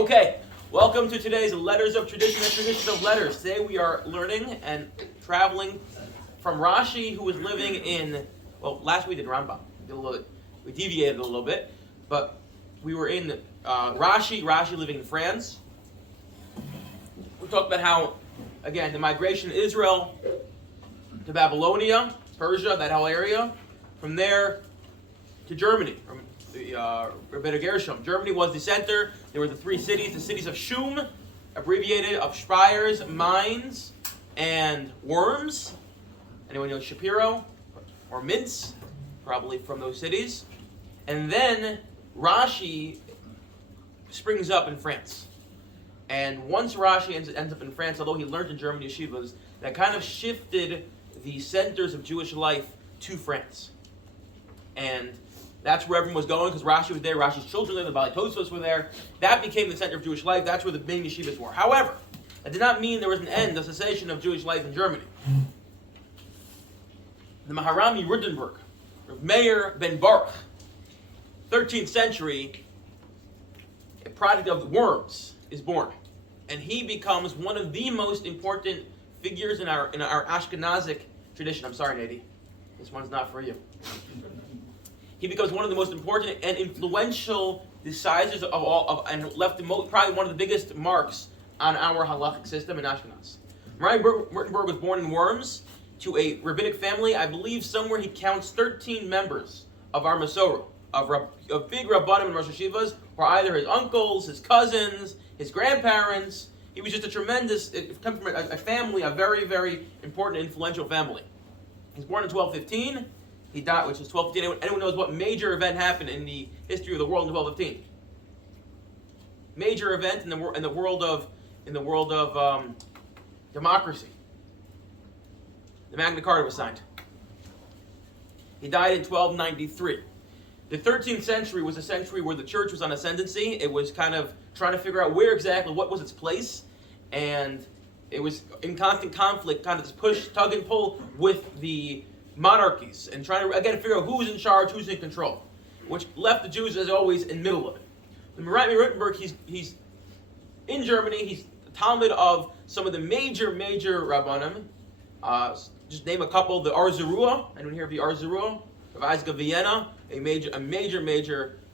Okay, welcome to today's Letters of Tradition and Traditions of Letters. Today we are learning and traveling from Rashi, who was living in, last week we did Rambam. We deviated a little bit, but we were in Rashi living in France. We talked about how, again, the migration of Israel to Babylonia, Persia, that whole area, from there to Germany, from the Rabbinic Gershom. Germany was the center. There were the three cities, the cities of Shum, abbreviated of Spires, Mines, and Worms. Anyone know Shapiro or Mince? Probably from those cities. And then Rashi springs up in France. And once Rashi ends up in France, although he learned in German yeshivas, that kind of shifted the centers of Jewish life to France. And that's where everyone was going, because Rashi was there, Rashi's children there, the Bali Tosfos were there. That became the center of Jewish life. That's where the main yeshivas were. However, that did not mean there was an end, a cessation of Jewish life in Germany. The Maharami Rudenberg, Meir ben Baruch, 13th century, a product of the Worms, is born. And he becomes one of the most important figures in our Ashkenazic tradition. I'm sorry, Nady. This one's not for you. He becomes one of the most important and influential decisors of all, and left probably one of the biggest marks on our halachic system in Ashkenaz. Rabbi Rutenberg was born in Worms to a rabbinic family. I believe somewhere he counts 13 members of our Masorah, of big Rabbanim and Rosh Hashivas, who are either his uncles, his cousins, his grandparents. He was just a tremendous, it comes from a family, a very, very important, influential family. He was born in 1215. He died, which is 1215. Anyone knows what major event happened in the history of the world in 1215? Major event in the world of democracy. The Magna Carta was signed. He died in 1293. The 13th century was a century where the church was on ascendancy. It was kind of trying to figure out what was its place, and it was in constant conflict, kind of this push, tug and pull with the monarchies, and trying to, again, figure out who's in charge, who's in control, which left the Jews, as always, in the middle of it. The Rabbi Rutenberg, he's in Germany. He's the Talmud of some of the major Rabbanim. Just name a couple: the Arzurua. Anyone hear of the Arzurua? Of Isaac of Vienna, a major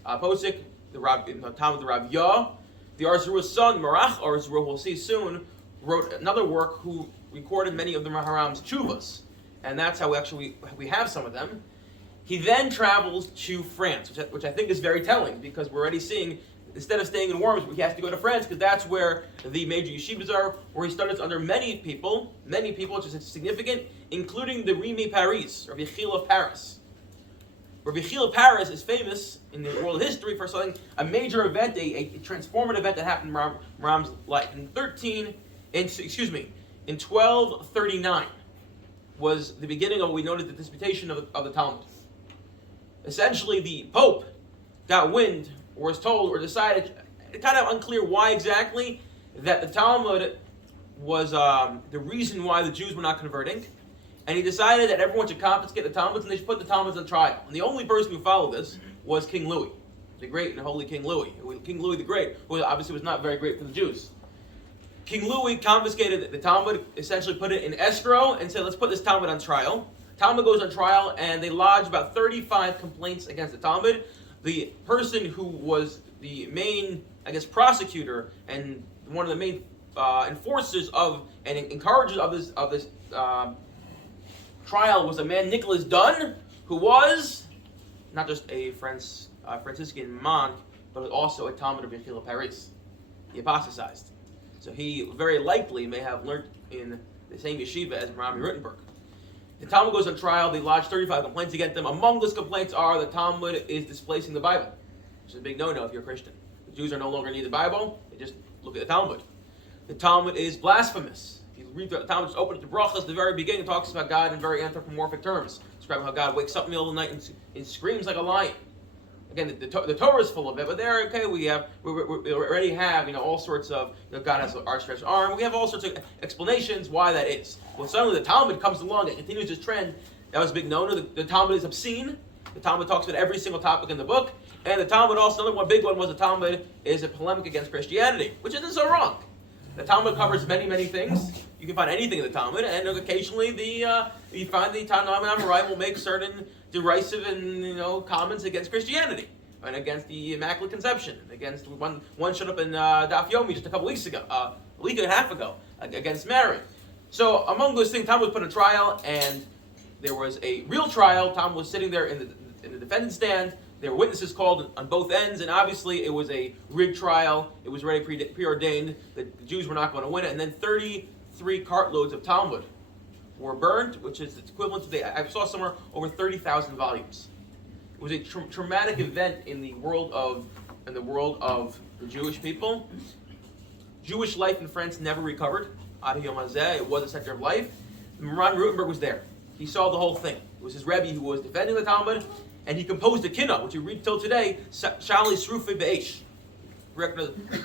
posik. The Talmud, the Rav Yah. The Arzurua's son, Marach Arzurua, we'll see soon, wrote another work who recorded many of the Maharam's tshuvas. And that's how we have some of them. He then travels to France, which I think is very telling, because we're already seeing, instead of staying in Worms, he has to go to France, because that's where the major yeshivas are, where he studies under many people, which is significant, including the Rimi Paris, Rabbi Chil of Paris. Rabbi Chil of Paris is famous in the world history for something, a major event, a transformative event that happened in Ram's life. In 1239. Was the beginning of what we noted the disputation of the Talmud. Essentially, the Pope got wind, or was told, or decided, kind of unclear why exactly, that the Talmud was the reason why the Jews were not converting, and he decided that everyone should confiscate the Talmuds, and they should put the Talmuds on trial. And the only person who followed this was King Louis, the great and holy King Louis. King Louis the Great, who obviously was not very great for the Jews. King Louis confiscated the Talmud, essentially put it in escrow, and said, let's put this Talmud on trial. Talmud goes on trial, and they lodge about 35 complaints against the Talmud. The person who was the main, prosecutor, and one of the main enforcers of, and encouragers of this trial was a man, Nicholas Dunn, who was not just a Franciscan monk, but also a Talmud of Yechil of Paris. He apostatized. So he very likely may have learned in the same yeshiva as Rabbi Rutenberg. The Talmud goes on trial. They lodge 35 complaints against them. Among those complaints are the Talmud is displacing the Bible, which is a big no-no if you're a Christian. The Jews are no longer need the Bible. They just look at the Talmud. The Talmud is blasphemous. If you read the Talmud, just open it to Brachas, at the very beginning, it talks about God in very anthropomorphic terms, describing how God wakes up in the middle of the night and screams like a lion. Again, the Torah is full of it, but there, we already have, all sorts of, God has an outstretched arm. We have all sorts of explanations why that is. Well, suddenly the Talmud comes along and continues this trend. That was a big no-no. The Talmud is obscene. The Talmud talks about every single topic in the book, And the Talmud also, another one big one was the Talmud is a polemic against Christianity, which isn't so wrong. The Talmud covers many, many things. You can find anything in the Talmud, and occasionally you find the Talmud Amorai will make certain derisive and comments against Christianity and against the Immaculate Conception, against one showed up in Daf Yomi just a week and a half ago, against Mary. So among those things, Talmud was put on trial, and there was a real trial. Talmud was sitting there in the defendant's stand. There were witnesses called on both ends, and obviously it was a rigged trial. It was already preordained that the Jews were not going to win it. And then 33 cartloads of Talmud were burned, which is equivalent to, I saw somewhere, over 30,000 volumes. It was a traumatic event in the world of the Jewish people. Jewish life in France never recovered. Ad Yom Hazeh, it was a center of life. Moran Rutenberg was there. He saw the whole thing. It was his Rebbe who was defending the Talmud, and he composed a kinnah, which you read till today, Shailos U'Teshuvos.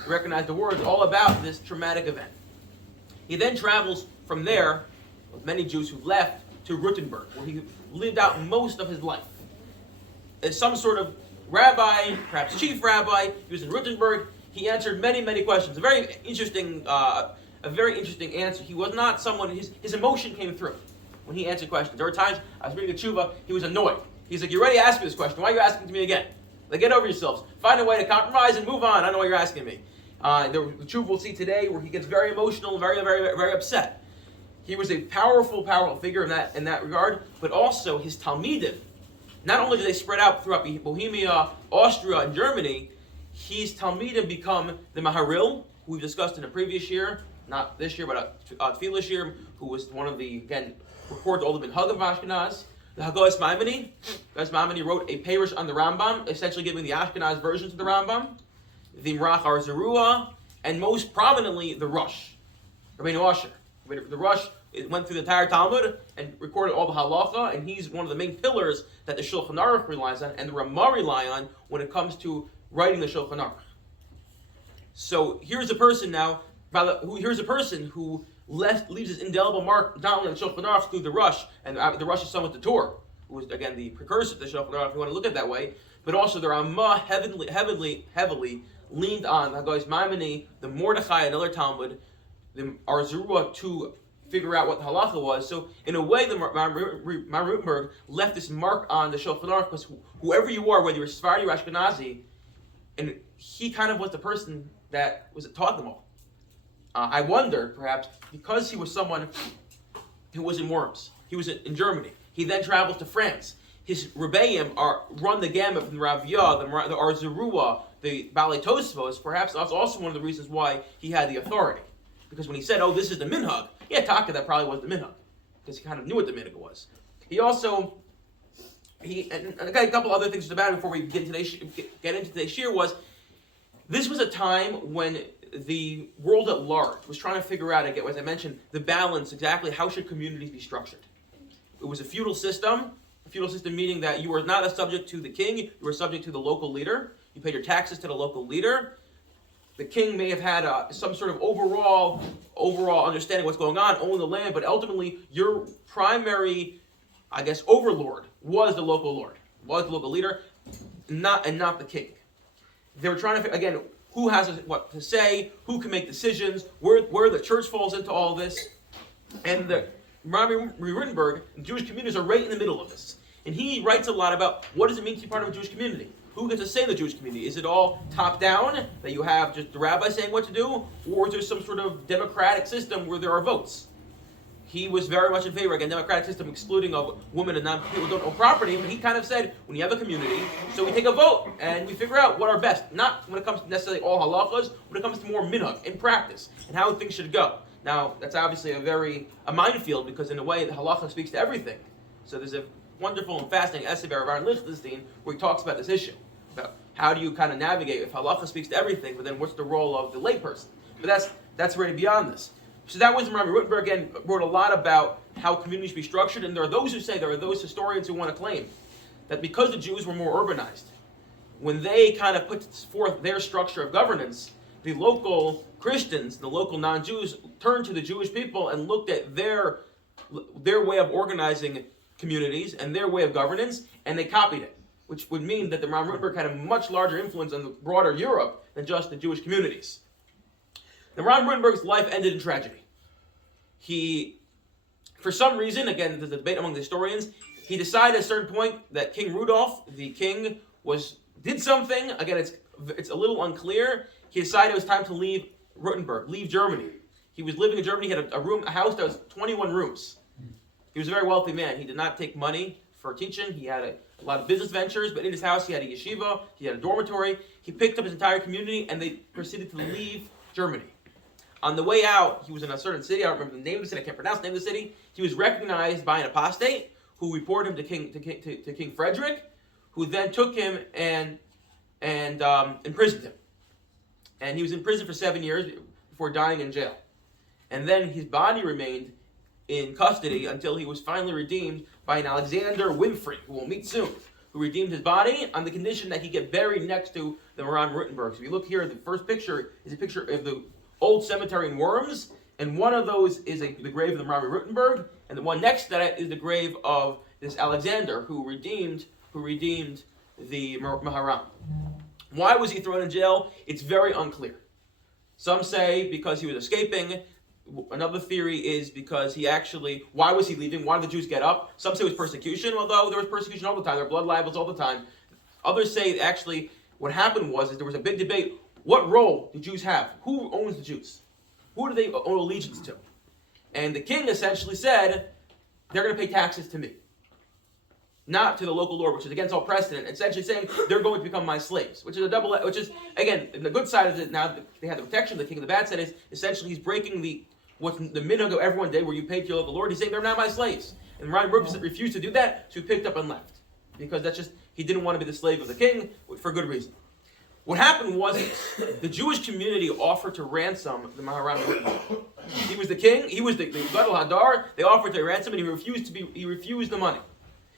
Recognize the words all about this traumatic event. He then travels from there, with many Jews who left, to Rutenberg, where he lived out most of his life. As some sort of rabbi, perhaps chief rabbi, he was in Rutenberg. He answered many, many questions. A very interesting answer. He was not someone, his emotion came through when he answered questions. There were times I was reading a tshuva, he was annoyed. He's like, you already asked me this question. Why are you asking it to me again? Like, get over yourselves. Find a way to compromise and move on. I know what you're asking me. The tshuva we'll see today where he gets very emotional and very, very, very upset. He was a powerful, powerful figure in that regard, but also his Talmidim. Not only did they spread out throughout Bohemia, Austria, and Germany, his Talmidim become the Maharil, who we discussed in the previous year, not this year, but Tfilah year, who was one of the, again, reported all the Minhag of Ashkenaz. The Hagoyes Maimoni wrote a Perush on the Rambam, essentially giving the Ashkenaz versions of the Rambam, the Mrach Arzarua, and most prominently the Rosh, Rabbeinu Asher. The Rosh went through the entire Talmud and recorded all the halacha, and he's one of the main pillars that the Shulchan Aruch relies on and the Ramah rely on when it comes to writing the Shulchan Aruch. So here's a person who leaves his indelible mark not only on the Shulchan Aruch through the Rosh, and the Rosh is someone the Torah, who was again the precursor to the Shulchan Aruch, if you want to look at it that way, but also the Ramah heavily leaned on the Hagoyes Maimoni, the Mordechai, another Talmud, the Arzarua to figure out what the halacha was. So in a way, the Rutenberg left this mark on the Shulchan Aruch, because whoever you are, whether you're Sephardi or Ashkenazi, and he kind of was the person that taught them all. I wonder, perhaps, because he was someone who was in Worms, he was in Germany, he then travels to France. His Rebbeim run the gamut from the Raviyah, the Arzarua, the Balei Tosfos. Perhaps that's also one of the reasons why he had the authority. Because when he said, this is the minhag, Taka, that probably was the minhag, because he kind of knew what the minhag was. He also, and I got a couple other things about it before we get into today's shiur, was this was a time when the world at large was trying to figure out, again, as I mentioned, the balance, exactly how should communities be structured. It was a feudal system meaning that you were not a subject to the king, you were subject to the local leader. You paid your taxes to the local leader. The king may have had some sort of overall understanding of what's going on, own the land, but ultimately your primary, overlord was the local lord, was the local leader, not the king. They were trying to, again, who has what to say, who can make decisions, where the church falls into all this. And the Rabbi Rutenberg, the Jewish communities are right in the middle of this. And he writes a lot about what does it mean to be part of a Jewish community? Who gets to say in the Jewish community? Is it all top-down, that you have just the rabbi saying what to do? Or is there some sort of democratic system where there are votes? He was very much in favor, again, democratic system excluding of women and people who don't own property, but he kind of said, when you have a community, so we take a vote and we figure out what are best. Not when it comes to necessarily all halachas, when it comes to more minhag, in practice, and how things should go. Now, that's obviously a minefield, because in a way, the halacha speaks to everything. So there's a wonderful and fascinating essay by Rabbi Lichtenstein where he talks about this issue, about how do you kind of navigate if halacha speaks to everything, but then what's the role of the layperson? But that's already beyond this. So that was Rabbi Rutenberg, again, wrote a lot about how communities be structured, and there are those historians who want to claim that because the Jews were more urbanized, when they kind of put forth their structure of governance, the local Christians, the local non-Jews, turned to the Jewish people and looked at their way of organizing communities and their way of governance, and they copied it. which would mean that the Maharam Rutenberg had a much larger influence on the broader Europe than just the Jewish communities. The Maharam Rutenberg's life ended in tragedy. He, for some reason, again, there's a debate among the historians, he decided at a certain point that King Rudolf, the king, did something. Again, it's a little unclear. He decided it was time to leave Rutenberg, leave Germany. He was living in Germany. He had a house that was 21 rooms. He was a very wealthy man. He did not take money for teaching. He had a lot of business ventures, but in his house he had a yeshiva, he had a dormitory. He picked up his entire community, and they proceeded to leave Germany. On the way out, he was in a certain city. I don't remember the name of the city. I can't pronounce the name of the city. He was recognized by an apostate who reported him to King Frederick, who then took him and imprisoned him. And he was in prison for 7 years before dying in jail. And then his body remained in custody until he was finally redeemed by an Alexander Winfrey, who we'll meet soon, who redeemed his body on the condition that he get buried next to the Maharam Rutenberg. So if you look here, the first picture is a picture of the old cemetery in Worms, and one of those is the grave of the Maharam Rutenberg, and the one next to that is the grave of this Alexander who redeemed the Maharam. Why was he thrown in jail? It's very unclear. Some say because he was escaping. Another theory is because why was he leaving? Why did the Jews get up? Some say it was persecution, although there was persecution all the time. There were blood libels all the time. Others say actually what happened was there was a big debate. What role do Jews have? Who owns the Jews? Who do they owe allegiance to? And the king essentially said, they're going to pay taxes to me, not to the local lord, which is against all precedent, essentially saying they're going to become my slaves, which is again, the good side of it, now they have the protection of the king. The bad side is essentially he's breaking what's the minhag of everyone did, where you pay to your local lord. He's saying they're now my slaves. And Ryan refused to do that, so he picked up and left. Because he didn't want to be the slave of the king, for good reason. What happened was the Jewish community offered to ransom the Maharam Rutenberg. He was the king, he was the Gadol Hadar, they offered to ransom and he refused the money.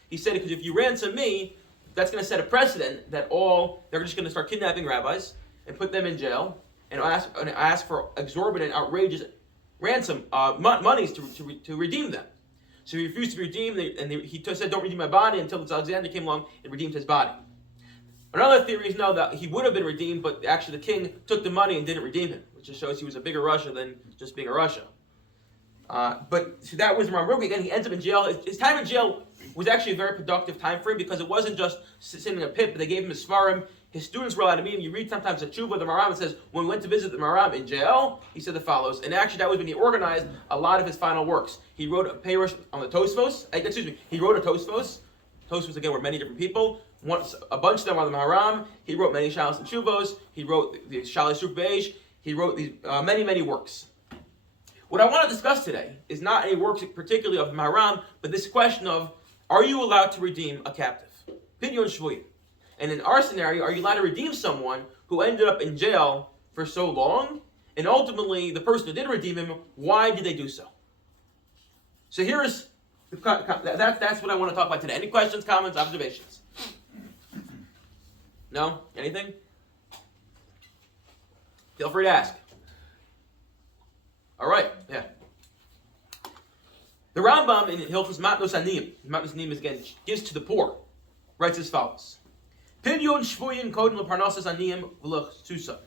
He said, because if you ransom me, that's going to set a precedent that they're just going to start kidnapping rabbis and put them in jail and ask for exorbitant, outrageous ransom monies to redeem them. So he refused to be redeemed, and he said, don't redeem my body, until this Alexander came along and redeemed his body. Another theory is that he would have been redeemed, but actually the king took the money and didn't redeem him, which just shows he was a bigger Russia than just being a Russia. So that was Maharam Rutenberg. Again, he ends up in jail. His time in jail was actually a very productive time for him, because it wasn't just sitting in a pit, but they gave him his Sfarim. His students were allowed to meet him. You read sometimes a tshuva of the Maharam, it says, when we went to visit the Maharam in jail, he said the follows, and actually that was when he organized a lot of his final works. He wrote a peirush on the Tosfos. He wrote a Tosfos. Tosfos, again, were many different people. A bunch of them are the Maharam. He wrote many Shailos U'Teshuvos. He wrote the Shailos U'Teshuvos. He wrote these many, many works. What I want to discuss today is not any works particularly of the Maharam, but this question of, are you allowed to redeem a captive? Pidyon Shvuyim. And in our scenario, are you allowed to redeem someone who ended up in jail for so long? And ultimately, the person who did redeem him, why did they do so? So that's what I want to talk about today. Any questions, comments, observations? No? Anything? Feel free to ask. All right, yeah. The Rambam in Hilchos Matnos Aniyim is again gives to the poor, writes as follows: Pidyon Shvuyin Kodin LeParnasas Aniyim V'Lechusa.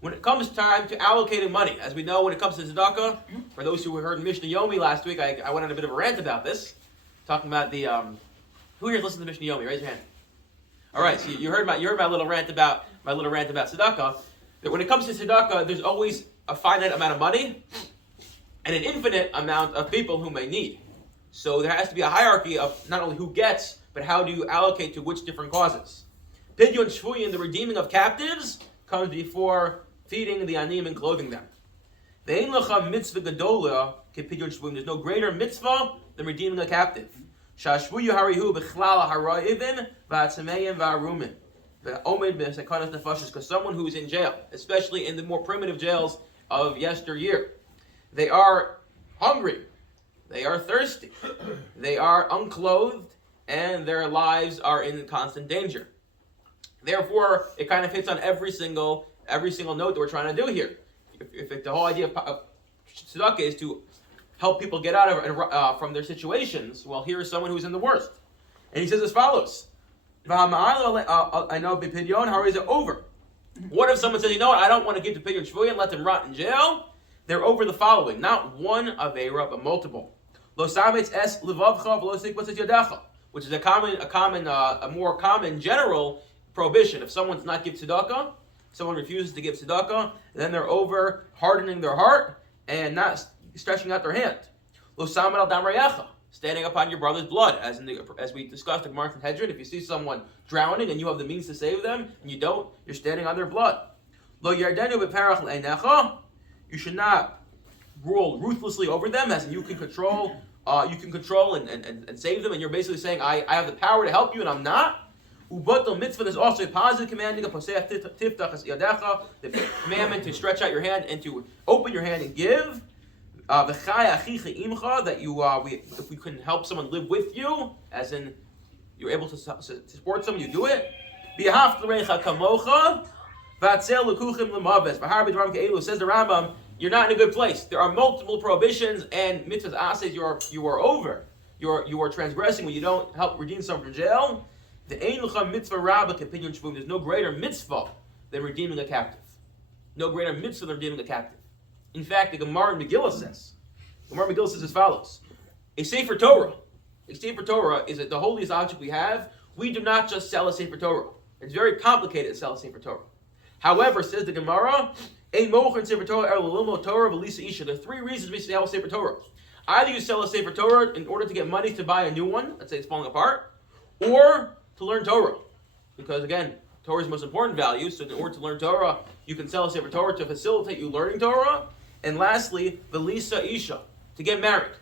When it comes time to allocating money, as we know, when it comes to tzedakah, for those who heard Mishnah Yomi last week, I went on a bit of a rant about this, talking about the who here listened to Mishnah Yomi? Raise your hand. All right, so you heard my little rant about tzedakah. That when it comes to tzedakah, there's always a finite amount of money and an infinite amount of people who may need. So there has to be a hierarchy of not only who gets, but how do you allocate to which different causes. Pidyon Shvuyin, the redeeming of captives, comes before feeding the aniyim and clothing them. Ve'ein lecha mitzvah gedola kepidyon shvuyin. There's no greater mitzvah than redeeming a captive. Shashvuyu harihu b'chlal harayivim v'atzameim v'arumin ve'omed b'sekanas nefashos. Because someone who's in jail, especially in the more primitive jails of yesteryear, they are hungry, they are thirsty, they are unclothed, and their lives are in constant danger. Therefore, it kind of hits on every single note that we're trying to do here. If the whole idea of tzedakah is to help people get out of from their situations, well, here is someone who's in the worst. And he says as follows: I know b'pidyon. How is it over? What if someone says, you know what, I don't want to give to pidyon shvuya and let them rot in jail? They're over the following, not one aveira, but multiple. Lo sametz es levavcha v'lo sikbas et yadecha, which is a more common general prohibition. If someone's not give tzedakah, someone refuses to give tzedakah, then they're over hardening their heart and not stretching out their hand. Lo samet al dam rayecha, standing upon your brother's blood, as we discussed in Gemara Sanhedrin. If you see someone drowning and you have the means to save them, and you don't, you're standing on their blood. Lo yardenu beperach leinecha, you should not rule ruthlessly over them, as you can control and save them, and you're basically saying, I have the power to help you, and I'm not. Ubatel mitzvah, there's also a positive commanding, the commandment to stretch out your hand and to open your hand and give. That if we can help someone live with you, as in you're able to support someone, you do it. Says the Rambam, you're not in a good place. There are multiple prohibitions and mitzvahs ases you are over. You are transgressing when you don't help redeem someone from jail. There's no greater mitzvah than redeeming a captive. No greater mitzvah than redeeming a captive. In fact, the Gemara in Megillah says as follows: a Sefer Torah is the holiest object we have. We do not just sell a Sefer Torah. It's very complicated to sell a Sefer Torah. However, says the Gemara, there are 3 reasons we sell a Sefer Torah. Either you sell a Sefer Torah in order to get money to buy a new one, let's say it's falling apart, or to learn Torah. Because again, Torah is the most important value, so in order to learn Torah, you can sell a Sefer Torah to facilitate you learning Torah. And lastly, Velisa Isha, to get married.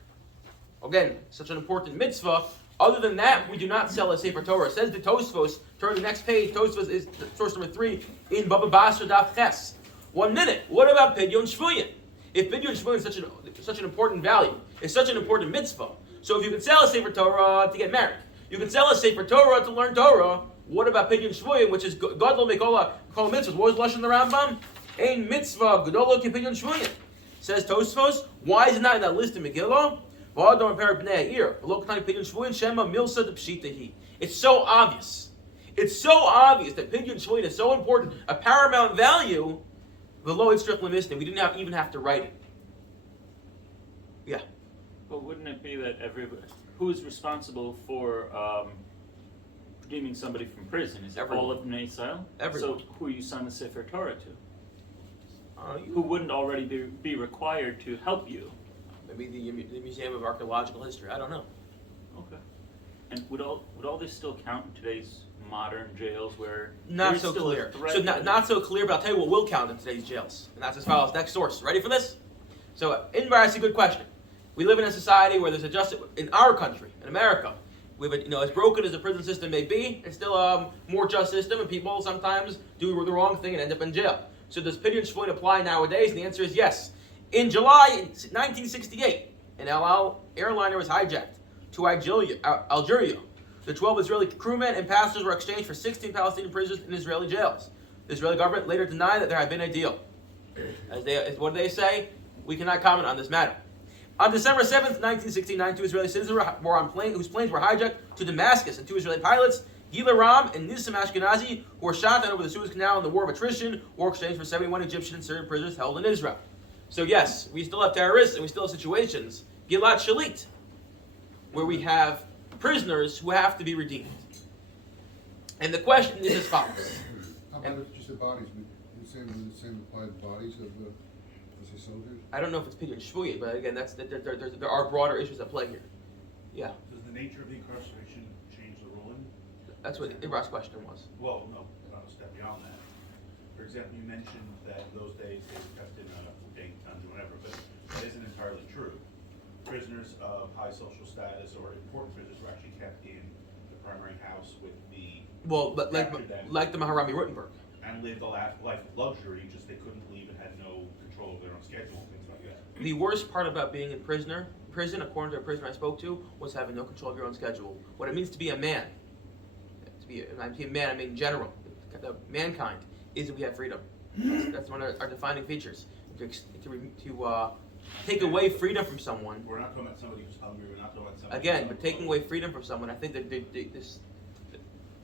Again, such an important mitzvah. Other than that, we do not sell a Sefer Torah. Says the Tosfos, turn to the next page, Tosfos is source number 3, in Baba Basra Daf Ches. 1 minute. What about Pidyon Shvuyin? If Pidyon Shvuyin is such an important value, it's such an important mitzvah. So if you can sell a Sefer Torah to get married, you can sell a Sefer Torah to learn Torah, what about Pidyon Shvuyin, which is Gadol Mekola Kol Mitzvahs? What was Lashon the Rambam? Ein mitzvah Gadol Ki Pidyon Shvuyin. Says Tosfos, why is it not in that list in Megillah? It's so obvious. It's so obvious that Pidyon Shvuyin is so important, a paramount value. We didn't even have to write it. Yeah. But wouldn't it be that who is responsible for redeeming somebody from prison? Is it all of Bnei Yisrael? Everyone. So who you sign the Sefer Torah to? Who wouldn't already be required to help you? Maybe the Museum of Archaeological History. I don't know. Okay. And would all this still count in today's modern jails where not so clear? So not so clear, but I'll tell you what will count in today's jails, and that's as follows. Next source. Ready for this? So, that's a good question. We live in a society where there's a justice in our country, in America. We have as broken as the prison system may be, it's still a more just system, and people sometimes do the wrong thing and end up in jail. So does Pidyon Shvuyin apply nowadays? And the answer is yes. In July 1968, an El Al airliner was hijacked to Algeria. The 12 Israeli crewmen and passengers were exchanged for 16 Palestinian prisoners in Israeli jails. The Israeli government later denied that there had been a deal. What do they say? We cannot comment on this matter. On December 7th, 1969, 2 Israeli citizens were on whose planes were hijacked to Damascus, and 2 Israeli pilots, Gila Ram and Nissim Ashkenazi, who were shot down over the Suez Canal in the War of Attrition, were exchanged for 71 Egyptian and Syrian prisoners held in Israel. So yes, we still have terrorists and we still have situations, Gilad Shalit, where we have prisoners who have to be redeemed. And the question is as follows. How about if just the bodies? The same apply to bodies of the soldiers? I don't know if it's Pidyon Shvuyin, but again, there are broader issues at play here. Yeah. Does the nature of the incarceration change the ruling? That's what Ibrahim's question was. Well, no, a step beyond that. For example, you mentioned that in those days they were kept in dank tons or whatever, but that isn't entirely true. Prisoners of high social status or important prisoners were actually kept in the primary house with the like the Maharami Rutenberg. And lived a life of luxury, just they couldn't leave and had no control of their own schedule and things like that. The worst part about being in prison, according to a prisoner I spoke to, was having no control of your own schedule. What it means to be a man, I mean in general, the mankind, is that we have freedom. That's one of our defining features. To take away freedom from someone. We're not talking about somebody who's hungry. We're not talking about somebody. Again, but taking away freedom from someone, I think that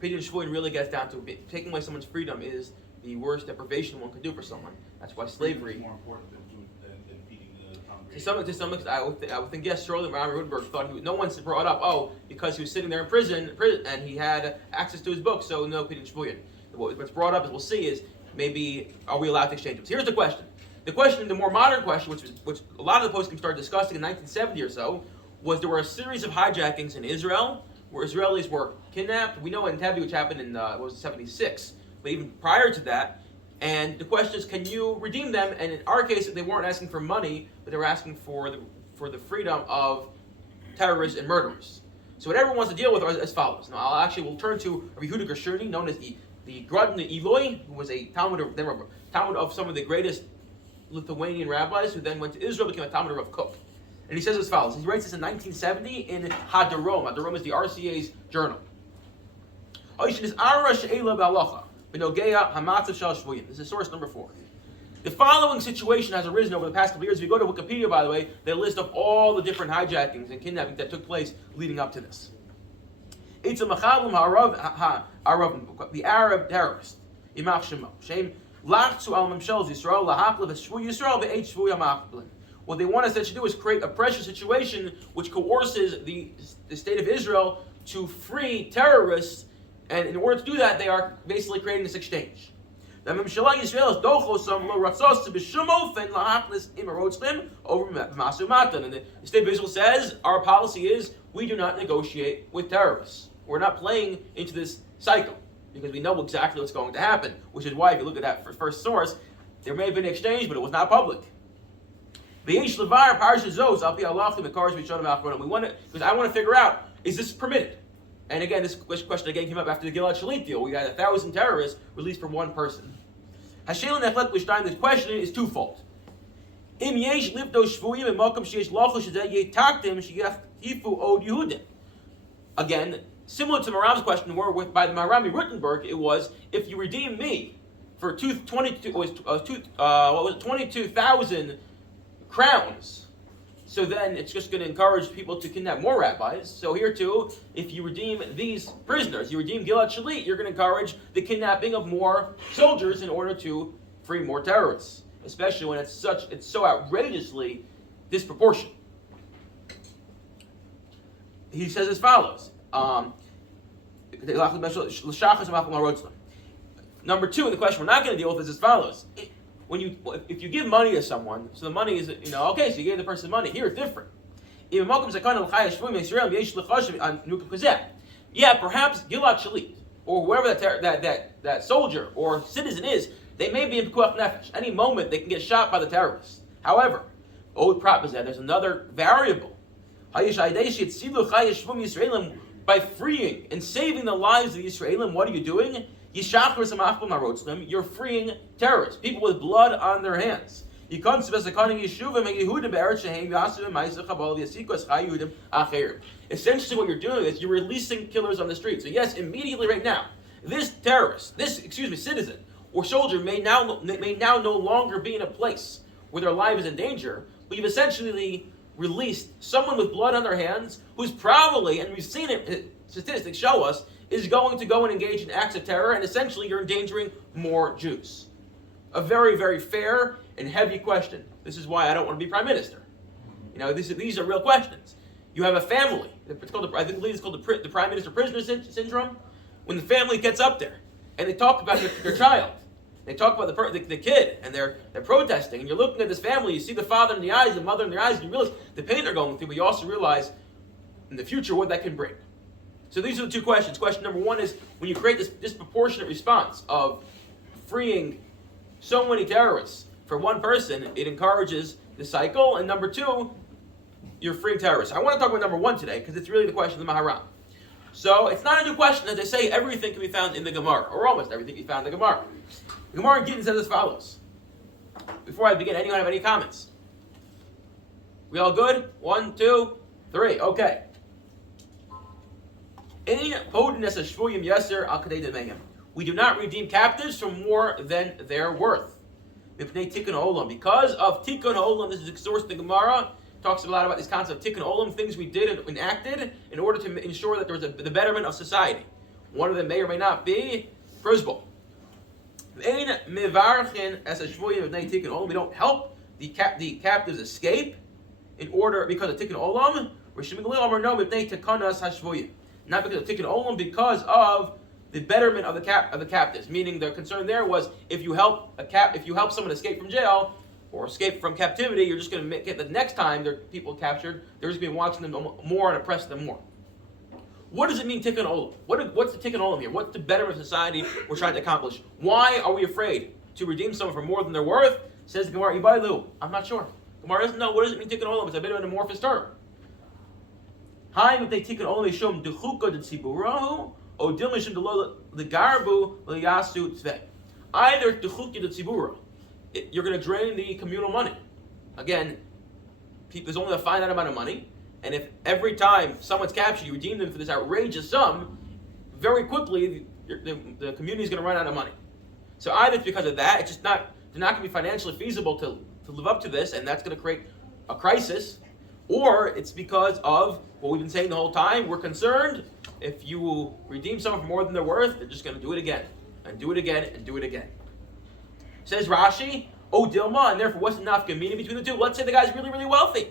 Pidyon Shvuyin really gets down to taking away someone's freedom is the worst deprivation one could do for someone. That's why slavery is more important than food than feeding the hungry. To some extent, I would think yes. Surely, Rabbi Rudenberg thought no one's brought up. Because he was sitting there in prison, and he had access to his book, so no Pidyon Shvuyin. What's brought up, as we'll see, is maybe are we allowed to exchange them? So here's the question. The more modern question, which a lot of the poskim started discussing in 1970 or so, was there were a series of hijackings in Israel where Israelis were kidnapped. We know in Entebbe, which happened in 76, but even prior to that. And the question is, can you redeem them? And in our case, they weren't asking for money, but they were asking for the freedom of terrorists and murderers. So what everyone wants to deal with are as follows. Now, we'll turn to Rabbi Yehuda Gershuni, known as the Grodin Eloi, who was a Talmud of some of the greatest Lithuanian rabbis, who then went to Israel, became a Talmud of Kook. And he says as follows. He writes this in 1970 in Hadarom. Hadarom is the RCA's journal. This is source number 4. The following situation has arisen over the past couple of years. If you go to Wikipedia, by the way, they list of all the different hijackings and kidnappings that took place leading up to this. It's the Arab terrorist, Yimach Shemo. Shem lachzu al memshel Yisrael lahaklev shvu Yisrael be'eit shvu yamachblin. What they want us to do is create a pressure situation which coerces the state of Israel to free terrorists, and in order to do that, they are basically creating this exchange. The Mimshala Yisrael is dochosam lo ratzos to b'shum ofen lahaklis imarotzlim over masu matan. And the state of Israel says our policy is we do not negotiate with terrorists. We're not playing into this cycle because we know exactly what's going to happen. Which is why, if you look at that first source, there may have been an exchange, but it was not public. We want to, because I want to figure out, is this permitted? And again, this question again came up after the Gilad Shalit deal. We had 1,000 terrorists released from one person. The question is twofold. Again, similar to Maram's question, where by the Marami Rutenberg, it was, if you redeem me for 22,000 crowns, so then it's just going to encourage people to kidnap more rabbis. So here too, if you redeem these prisoners, you redeem Gilad Shalit, you're going to encourage the kidnapping of more soldiers in order to free more terrorists, especially when it's so outrageously disproportionate. He says as follows. Number 2, and the question we're not going to deal with is as follows. If you give money to someone, so the money is, okay, so you gave the person money. Here it's different. Yeah, perhaps Gilad Shalit, or whoever that soldier or citizen is, they may be in Pekuach Nefesh. Any moment they can get shot by the terrorists. However, there's another variable. By freeing and saving the lives of the Yisraelim, what are you doing? You're freeing terrorists, people with blood on their hands. Essentially what you're doing is you're releasing killers on the street. So yes, immediately right now, this citizen or soldier may now no longer be in a place where their life is in danger, but you've essentially released someone with blood on their hands who's probably, and we've seen it, statistics show us, is going to go and engage in acts of terror, and essentially you're endangering more Jews. A very, very fair and heavy question. This is why I don't want to be prime minister. These are real questions. You have a family. It's called the prime minister prisoner syndrome. When the family gets up there and they talk about their child, they talk about the kid, and they're protesting, and you're looking at this family. You see the father in the eyes, the mother in the eyes, and you realize the pain they're going through. But you also realize in the future what that can bring. So these are the 2 questions. Question number 1 is, when you create this disproportionate response of freeing so many terrorists for one person, it encourages the cycle. And number 2, you're freeing terrorists. I want to talk about number 1 today, because it's really the question of the Maharam. So it's not a new question. As they say, everything can be found in the Gemara, or almost everything can be found in the Gemara. The Gemara in Gittin says as follows. Before I begin, anyone have any comments? We all good? 1, 2, 3. Okay. We do not redeem captives for more than their worth. Because of Tikkun Olam, this is a source in the Gemara, talks a lot about this concept of Tikkun Olam, things we did and enacted in order to ensure that there was the betterment of society. One of them may or may not be principal. We don't help the captives escape in order because of tikkun olam. Not because of tikkun olam, because of the betterment of the captives. Meaning the concern there was if you help someone escape from jail or escape from captivity, you're just going to get the next time there are people captured, they're just going to be watching them more and oppress them more. What does it mean tikkun olam? What's the tikkun olam here? What's the betterment of society we're trying to accomplish? Why are we afraid to redeem someone for more than they're worth? Says the Gemara, Ibailu. I'm not sure. Gemara doesn't know. What does it mean tikkun olam? It's a bit of an amorphous term. If they tikkun olam shom dechuka de tziburahu or dilmishim de garbu leyasu tzveh. Either dechuka de tzibura, you're going to drain the communal money. Again, there's only a finite amount of money. And if every time someone's captured, you redeem them for this outrageous sum, very quickly the community is going to run out of money. So either it's because of that, it's just they're not going to be financially feasible to live up to this, and that's going to create a crisis, or it's because of what we've been saying the whole time. We're concerned if you redeem someone for more than they're worth, they're just going to do it again, and do it again, and do it again. Says Rashi, O Dilma, and therefore what's the nafka meaning between the two? Let's say the guy's really, really wealthy.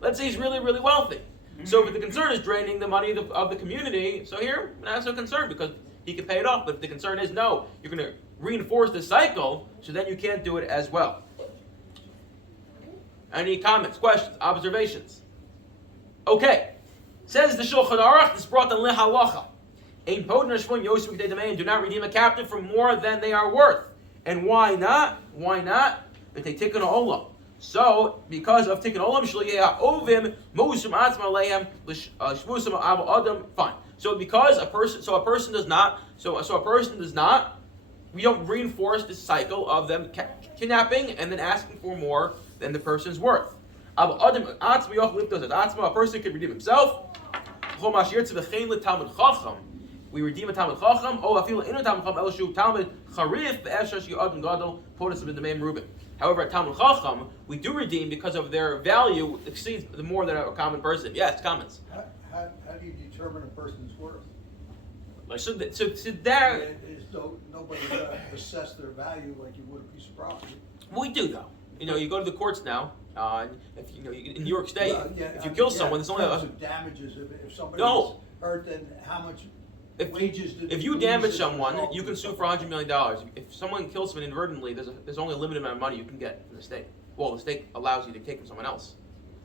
Let's say he's really, really wealthy. So if the concern is draining the money of the community, so here, we're not so concerned because he can pay it off. But if the concern is, no, you're going to reinforce the cycle, so then you can't do it as well. Any comments, questions, observations? Okay. Says the Shulchan Aruch, this brought the halacha. Do not redeem a captive for more than they are worth. And why not? Why not? But they tikkun olam. So, because of tikkun olam, fine. So, because a person does not, we don't reinforce this cycle of them kidnapping and then asking for more than the person's worth. A person can redeem himself. We redeem a Talmud Chacham. However, at Talmud Chacham, we do redeem because of their value exceeds the more than a common person. Yes, comments. How do you determine a person's worth? So there. Nobody assess their value like you would a piece of property. We do though. You go to the courts now. If in New York State, if you kill someone, there's only damages. If somebody's hurt, then how much? If you damage someone, you can sue for $100 million. If someone kills someone inadvertently, there's only a limited amount of money you can get from the state. Well, the state allows you to take from someone else.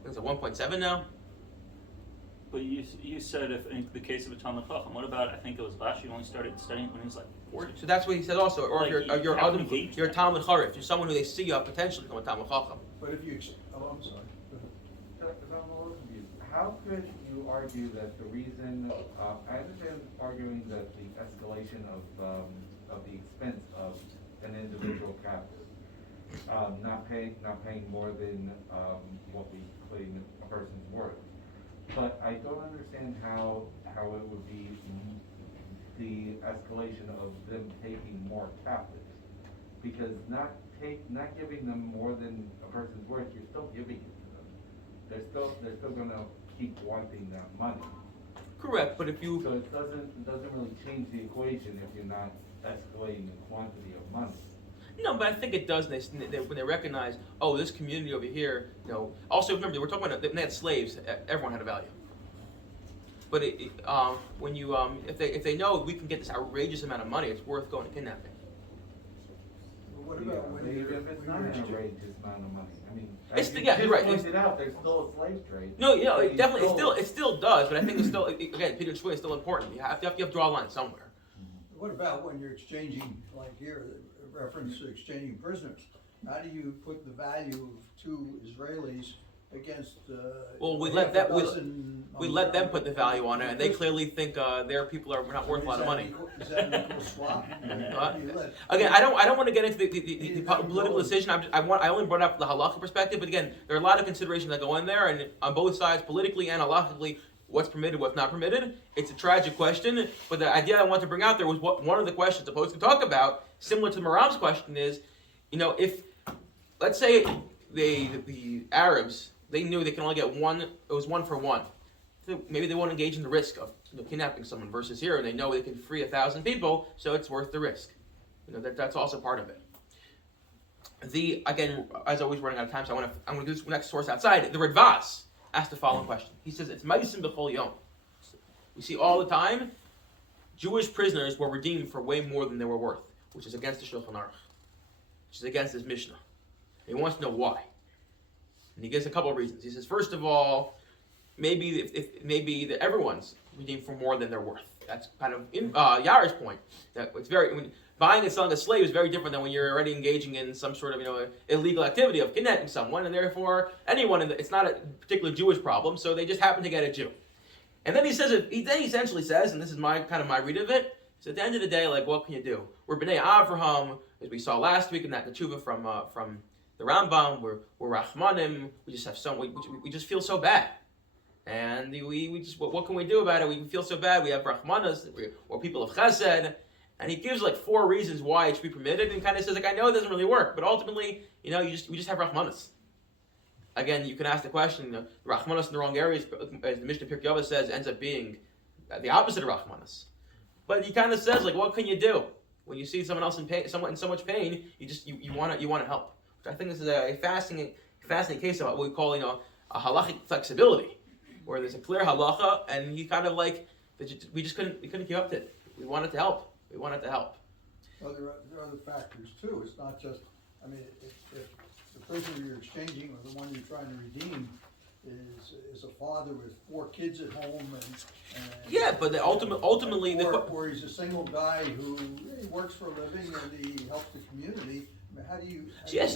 I think it's at 1.7 now. But you said if in the case of a Talmud Chacham, what about, I think it was last year, you only started studying when he was like 40? So that's what he said also. Or Like you're a Talmud Charif. You're someone who they see potentially become a Talmud Chacham. But if you, I'm sorry. I'm a little confused. How could you argue that the reason, I understand arguing that the escalation of the expense of an individual captive, not paying more than what we claim a person's worth. But I don't understand how it would be the escalation of them taking more captives, because not giving them more than a person's worth, you're still giving it to them. They're still going to keep wanting that money. Correct, but if you So it doesn't really change the equation if you're not escalating the quantity of money. No, but I think it does when they recognize, this community over here, Also, remember, we're talking about when they had slaves, everyone had a value. But when you, if they know we can get this outrageous amount of money, it's worth going to kidnapping. What about when you're if it's not an outrageous amount of money? I mean, you're right. Pointed out, there's still a slave trade. No, it definitely, it still does. But I think it's still, again, Peter and Shmuel is still important. You have to draw a line somewhere. What about when you're exchanging, like here, reference to exchanging prisoners? How do you put the value of two Israelis against? We let them put the value on it, and they clearly think their people are not worth a lot of money. Is that an equal swap? Again, I don't want to get into the political decision. I only brought up the halacha perspective, but again, there are a lot of considerations that go in there, and on both sides, politically and halachically, what's permitted, what's not permitted. It's a tragic question, but the idea I want to bring out there was one of the questions supposed to talk about, similar to Maram's question, is, if let's say the Arabs, they knew they can only get one. It was 1 for 1. maybe they won't engage in the risk of kidnapping someone versus here, they know they can free 1,000 people, so it's worth the risk. That's also part of it. Again, as always, running out of time, so I'm going to do this next source outside. The Radvaz asked the following question. He says, it's Maisim B'chol Yom. We see all the time, Jewish prisoners were redeemed for way more than they were worth, which is against the Shulchan Aruch, which is against his Mishnah. And he wants to know why. And he gives a couple of reasons. He says, first of all, maybe that everyone's redeemed for more than they're worth. That's kind of Yair's point. That it's buying and selling a slave is very different than when you're already engaging in some sort of illegal activity of kidnapping someone, and therefore anyone it's not a particular Jewish problem, so they just happen to get a Jew. And then he essentially says, and this is my read of it. So at the end of the day, like, what can you do? We're B'nai Avraham, as we saw last week in that Tshuva from the Rambam. We're Rachmanim. We just have we just feel so bad. And we just, what can we do about it? We feel so bad. We have Rachmanas, or people of Chesed. And he gives like 4 reasons why it should be permitted, and kind of says, like, I know it doesn't really work, but ultimately, we just have Rachmanas. Again, you can ask the question, Rachmanas in the wrong areas, as the Mishnah Pirkei Avos says, ends up being the opposite of Rachmanas. But he kind of says, like, what can you do when you see someone else in pain, someone in so much pain? You want to help. Which I think this is a fascinating case of what we call a halachic flexibility, where there's a clear halacha, and he kind of like we couldn't keep up to it. We wanted to help. Well, there are other factors too. It's not just, if the prisoner you're exchanging or the one you're trying to redeem is a father with 4 kids at home and but ultimately or he's a single guy who works for a living and he helps the community. How do you?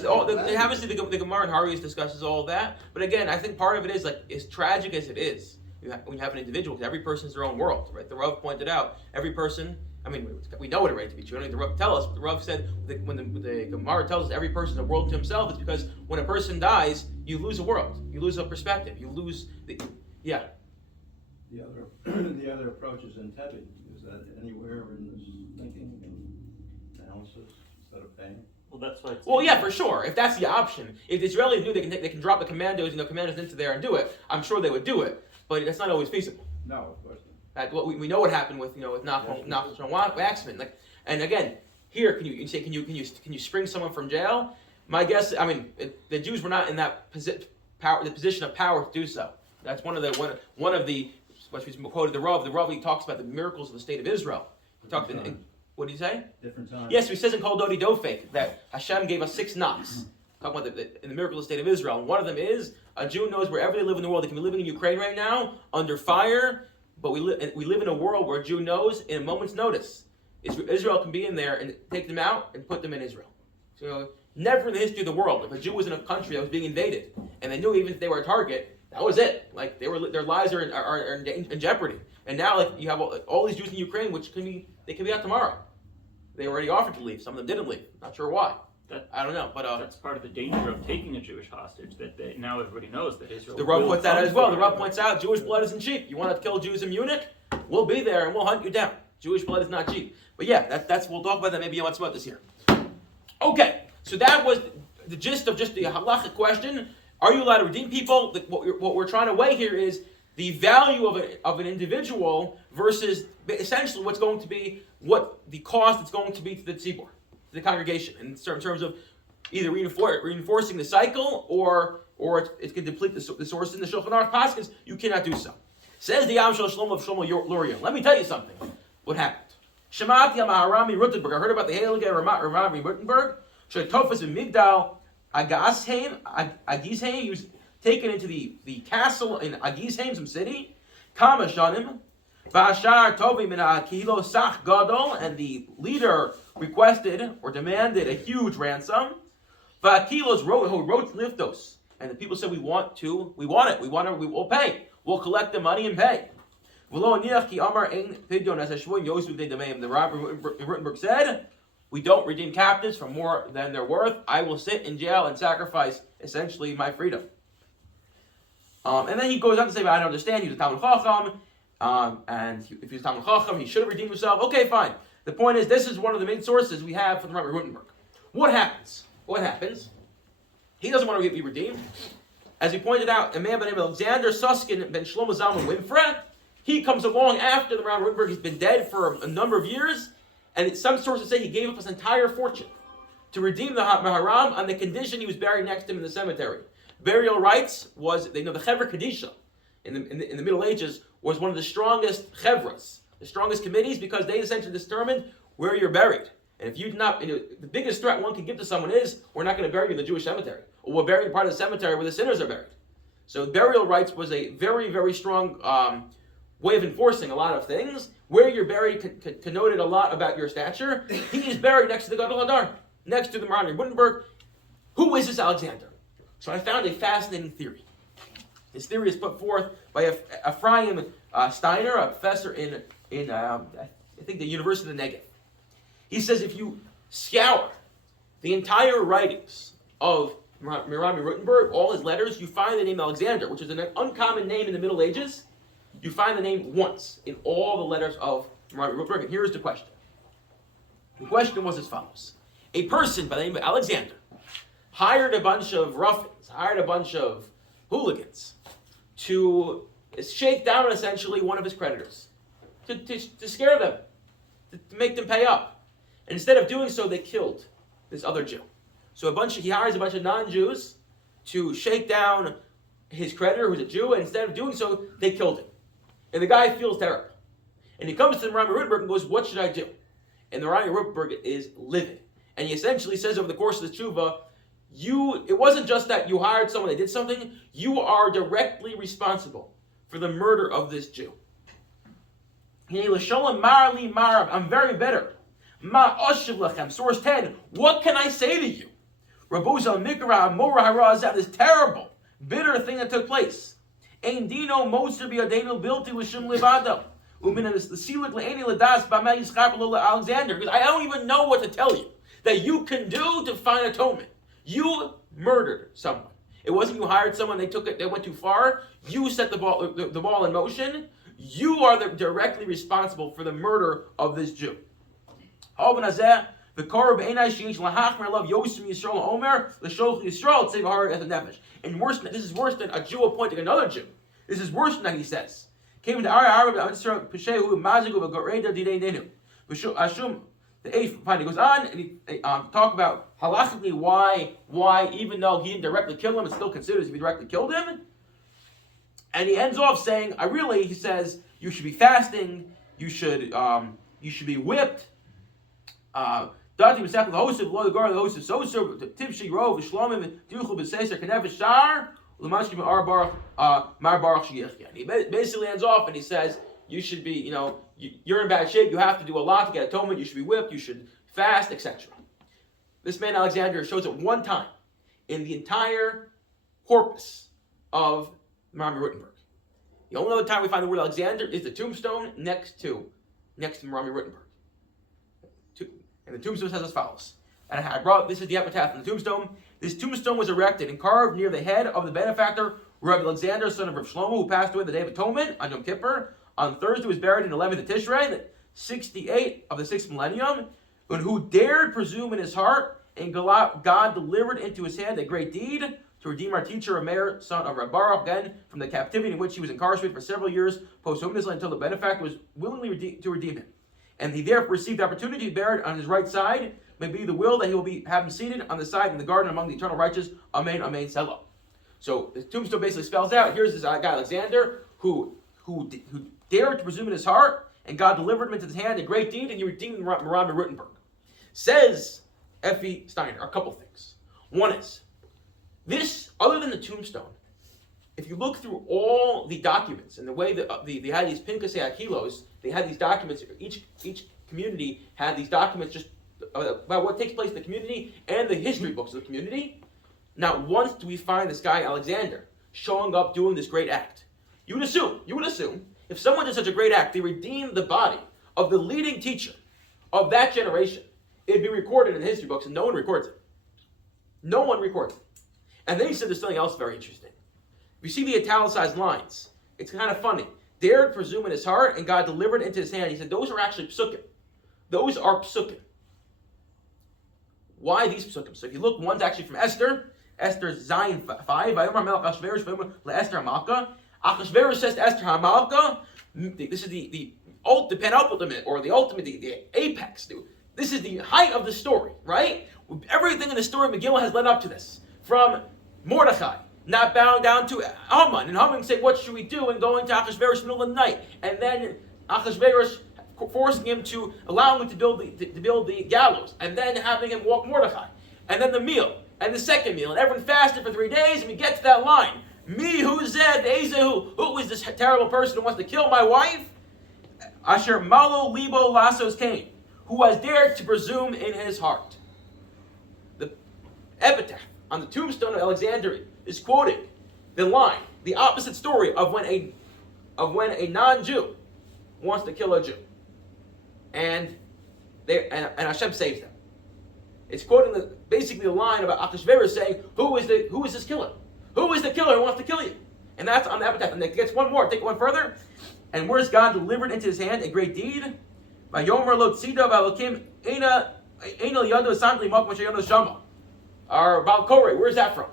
Obviously the Gemara in Haris discusses all of that. But again, I think part of it is like as tragic as it is when you have an individual, because every person's their own world, right? The Rav pointed out every person. We know what it right to be true. I don't need the Rav tell us, but the Rav said when the Gemara tells us every person is a world to himself, it's because when a person dies, you lose a world, you lose a perspective, you lose the other approaches in Tebbe. Is that anywhere in this thinking and analysis instead of pain? Well, that's why. For sure. If that's the option, if the Israelis knew they can drop the commandos, commandos into there and do it, I'm sure they would do it. But that's not always feasible. No, of course not. We know what happened with Nachman Waxman. Like, and again, here can you spring someone from jail? My guess, the Jews were not in that the position of power to do so. That's one of the what we quoted the Rav. The Rav, he talks about the miracles of the state of Israel. He talked what did he say? Different times. Yes, he says in Kol Dodi Dofek that Hashem gave us 6 knocks. Talking about in the miracle of the state of Israel. And one of them is a Jew knows wherever they live in the world. They can be living in Ukraine right now under fire. But we live in a world where a Jew knows in a moment's notice, Israel can be in there and take them out and put them in Israel. So never in the history of the world, if a Jew was in a country that was being invaded, and they knew even if they were a target, that was it. Like their lives are in jeopardy. And now, like, you have all these Jews in Ukraine, which they can be out tomorrow. They already offered to leave. Some of them didn't leave. Not sure why. I don't know, but that's part of the danger of taking a Jewish hostage. That now everybody knows that Israel. The Rav puts that as well. The Rav points out Jewish blood isn't cheap. You want to kill Jews in Munich? We'll be there and we'll hunt you down. Jewish blood is not cheap. But that's we'll talk about that maybe once about this year. Okay, so that was the gist of just the halachic question. Are you allowed to redeem people? What we're trying to weigh here is the value of an individual versus essentially what the cost it's going to be to the tzibur, the congregation, in terms of either reinforcing the cycle or it can deplete the sources in the Shulchan Aruch Paskins. You cannot do so. Says the Yam Shel Shlomo of Shlomo Luria. Let me tell you something. What happened? Shemati Maharami Rutenberg. I heard about the Heilige Rami Rutenberg. Shetofas in Migdal Agizheim. He was taken into the castle in Agizheim, some city. Kama Shanim. Vashar Tovi min Kilo Sach Gadol, and the leader requested or demanded a huge ransom. Vakilos wrote Liftos, and the people said, we want it, we will pay. We'll collect the money and pay. The Rabbi Rutenberg said, we don't redeem captives for more than they're worth. I will sit in jail and sacrifice essentially my freedom. And then he goes on to say, but I don't understand, he was a Talmud Chacham. And if he's Talmud Chacham, he should have redeemed himself. Okay, fine. The point is, this is one of the main sources we have from the Rabbi Rutenberg. What happens? He doesn't want to be redeemed. as we pointed out, a man by the name of Alexander Susskind ben Shlomo Zalman Winfrey, he comes along after the Rabbi Wittenberg. He's been dead for a number of years, and some sources say he gave up his entire fortune to redeem the Maharam on the condition he was buried next to him in the cemetery. Burial rites was, the Chevra Kadisha in the Middle Ages was one of the strongest chevras, the strongest committees, because they essentially determined where you're buried. And if you do not, the biggest threat one can give to someone is, we're not going to bury you in the Jewish cemetery, or we're buried in part of the cemetery where the sinners are buried. So burial rites was a very, very strong way of enforcing a lot of things. Where you're buried connoted a lot about your stature. He is buried next to the Gadol Hadar, next to the Rabbi Wittenberg. Who is this Alexander? So I found a fascinating theory. This theory is put forth by Ephraim Steiner, a professor in I think the University of the Negev. He says if you scour the entire writings of Rabbi Wittenberg, all his letters, you find the name Alexander, which is an uncommon name in the Middle Ages. You find the name once in all the letters of Rabbi Wittenberg. And here's the question. The question was as follows. A person by the name of Alexander hired a bunch of ruffians, hired a bunch of hooligans to shake down essentially one of his creditors, to scare them, to make them pay up. And instead of doing so, they killed this other Jew. So he hires a bunch of non-Jews to shake down his creditor, who's a Jew, and instead of doing so, they killed him. And the guy feels terrible. And he comes to the Rabbi Wittenberg and goes, what should I do? And the Rabbi Wittenberg is livid. And he essentially says over the course of the tshuva, it wasn't just that you hired someone that did something, you are directly responsible for the murder of this Jew. I'm very bitter. Source 10, what can I say to you? This terrible, bitter thing that took place. Because I don't even know what to tell you that you can do to find atonement. You murdered someone. It wasn't you hired someone, they went too far. You set the ball in motion. You are directly responsible for the murder of this Jew. And worse than, this is worse than a Jew appointing another Jew. This is worse than that, he says. The 8th point, he goes on and he talk about halachically why even though he didn't directly kill him, it's still considered as if he directly killed him. And he ends off saying, he says, you should be fasting, you should be whipped. He basically ends off and he says, you should be, you're in bad shape, you have to do a lot to get atonement, you should be whipped, you should fast, etc. This man Alexander shows up one time in the entire corpus of Rabbi Wittenberg. The only other time we find the word Alexander is the tombstone next to Rabbi Wittenberg. And the tombstone says as follows. And I brought, this is the epitaph in the tombstone. This tombstone was erected and carved near the head of the benefactor, Rabbi Alexander, son of Rav Shlomo, who passed away the Day of Atonement on Yom Kippur. On Thursday, was buried in 11th of Tishrei, 68 of the 6th millennium, and who dared presume in his heart, and God delivered into his hand a great deed to redeem our teacher, Meir, son of Rabbi Baruch, again from the captivity in which he was incarcerated for several years posthumously until the benefactor was willingly to redeem him. And he therefore received the opportunity to be buried on his right side. May be the will that he will have him seated on the side in the garden among the eternal righteous. Amen, amen, selah. So the tombstone basically spells out, here's this guy Alexander who dared to presume in his heart, and God delivered him into his hand, a great deed, and he redeemed Rabbi Wittenberg. Says F.E. Steiner a couple things. One is, this, other than the tombstone, if you look through all the documents and the way that they had these Pinkasei Akilos, they had these documents, each community had these documents just about what takes place in the community and the history books of the community. Not once do we find this guy Alexander showing up doing this great act. You would assume, if someone did such a great act, they redeemed the body of the leading teacher of that generation, it'd be recorded in the history books, and no one records it. No one records it. And then he said there's something else very interesting. If you see the italicized lines, it's kind of funny. Dared presume in his heart, and God delivered into his hand. He said those are actually psukim. Those are psukim. Why these psukim? So if you look, one's actually from Esther Esther Zion 5. Vayomar Melech Achashverosh v'yomer leEsther HaMalka. Achashverosh says to Esther HaMalka, this is the penultimate, or the ultimate, the apex. This is the height of the story, right? Everything in the story of Megillah has led up to this. From Mordechai not bowing down to Haman, and Haman saying, what should we do? And going to Achashverosh in the middle of the night. And then Achashverosh forcing him to, allowing him to build the gallows. And then having him walk Mordechai. And then the meal. And the second meal. And everyone fasted for 3 days. And we get to that line. Me, who said, who is this terrible person who wants to kill my wife? Asher malo libo lasos Cain, who has dared to presume in his heart. The epitaph on the tombstone of Alexandria is quoting the line, the opposite story of when a non-Jew wants to kill a Jew, and Hashem saves them. It's quoting basically the line about Achashverosh saying, who is this killer? Who is the killer who wants to kill you? And that's on the epitaph. And it gets one more. Take it one further. And where's God delivered into his hand a great deed? By Yomer lo tzida v'alokim eina yado santli mak mashe yado shama. Our Baal Koreh, where's that from?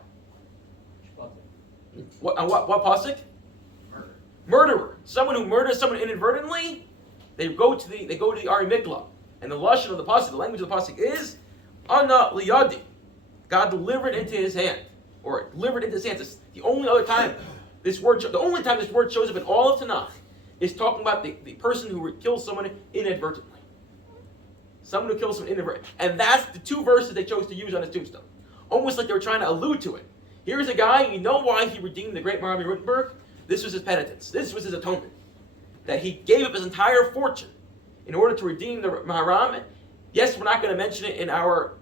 What pasuk? Murderer. Someone who murders someone inadvertently. They go to the Ari Mikla, and the lashon of the pasuk, the language of the pasuk is Ana liyadi. God delivered into his hand, or delivered into his hands. It's the only time this word shows up in all of Tanakh is talking about the person who kills someone inadvertently. Someone who kills someone inadvertently. And that's the 2 verses they chose to use on his tombstone. Almost like they were trying to allude to it. Here's a guy, you know why he redeemed the great Rabbi Rutenberg? This was his penitence. This was his atonement. That he gave up his entire fortune in order to redeem the Maharam. Yes, we're not going to mention it in our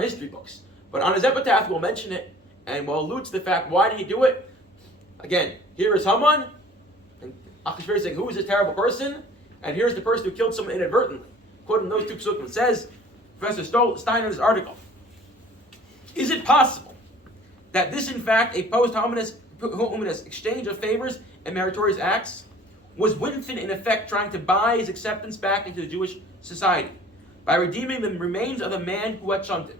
history books. But on his epitaph, we'll mention it, and we'll allude to the fact, why did he do it? Again, here is Haman, and Achashverosh saying, who is this terrible person? And here's the person who killed someone inadvertently. Quoting those 2 psukim, it says, Professor Stein in his article, is it possible that this, in fact, a post-hominous exchange of favors and meritorious acts, was Winfin in effect trying to buy his acceptance back into the Jewish society by redeeming the remains of the man who had shunned him?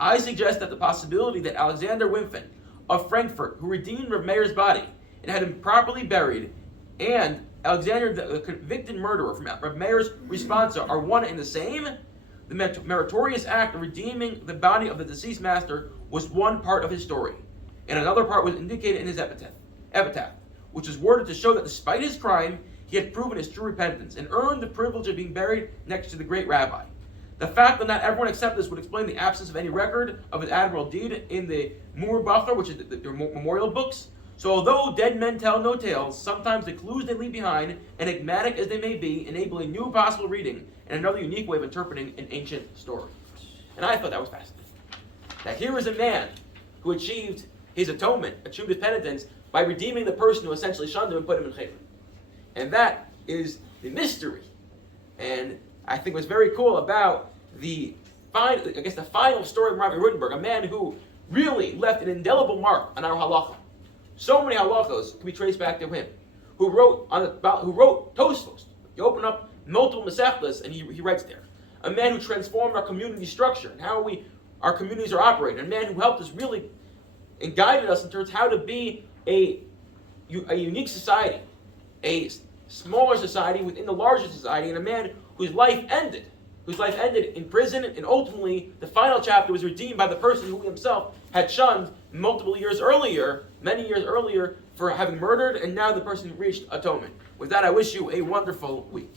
I suggest that the possibility that Alexander Winfin of Frankfurt, who redeemed Rav Meir's body and had him properly buried, and Alexander, the convicted murderer from Rav Meir's responsa, are one and the same. The meritorious act of redeeming the body of the deceased master was one part of his story, and another part was indicated in his epitaph, which is worded to show that despite his crime, he had proven his true repentance and earned the privilege of being buried next to the great rabbi. The fact that not everyone accepted this would explain the absence of any record of his admirable deed in the Mur Bacher, which is the memorial books. So although dead men tell no tales, sometimes the clues they leave behind, enigmatic as they may be, enable a new possible reading and another unique way of interpreting an ancient story. And I thought that was fascinating. That here is a man who achieved his atonement, achieved his penitence, by redeeming the person who essentially shunned him and put him in chayim. And that is the mystery. And I think what's very cool about the final story of Rabbi Rutenberg, a man who really left an indelible mark on our halacha. So many halachos can be traced back to him, who wrote Tosfos. You open up multiple Masechtas, and he writes there. A man who transformed our community structure and how our communities are operated. A man who helped us really and guided us in terms of how to be a unique society, a smaller society within the larger society, and a man whose life ended in prison, and ultimately the final chapter was redeemed by the person who himself had shunned many years earlier, for having murdered, and now the person who reached atonement. With that, I wish you a wonderful week.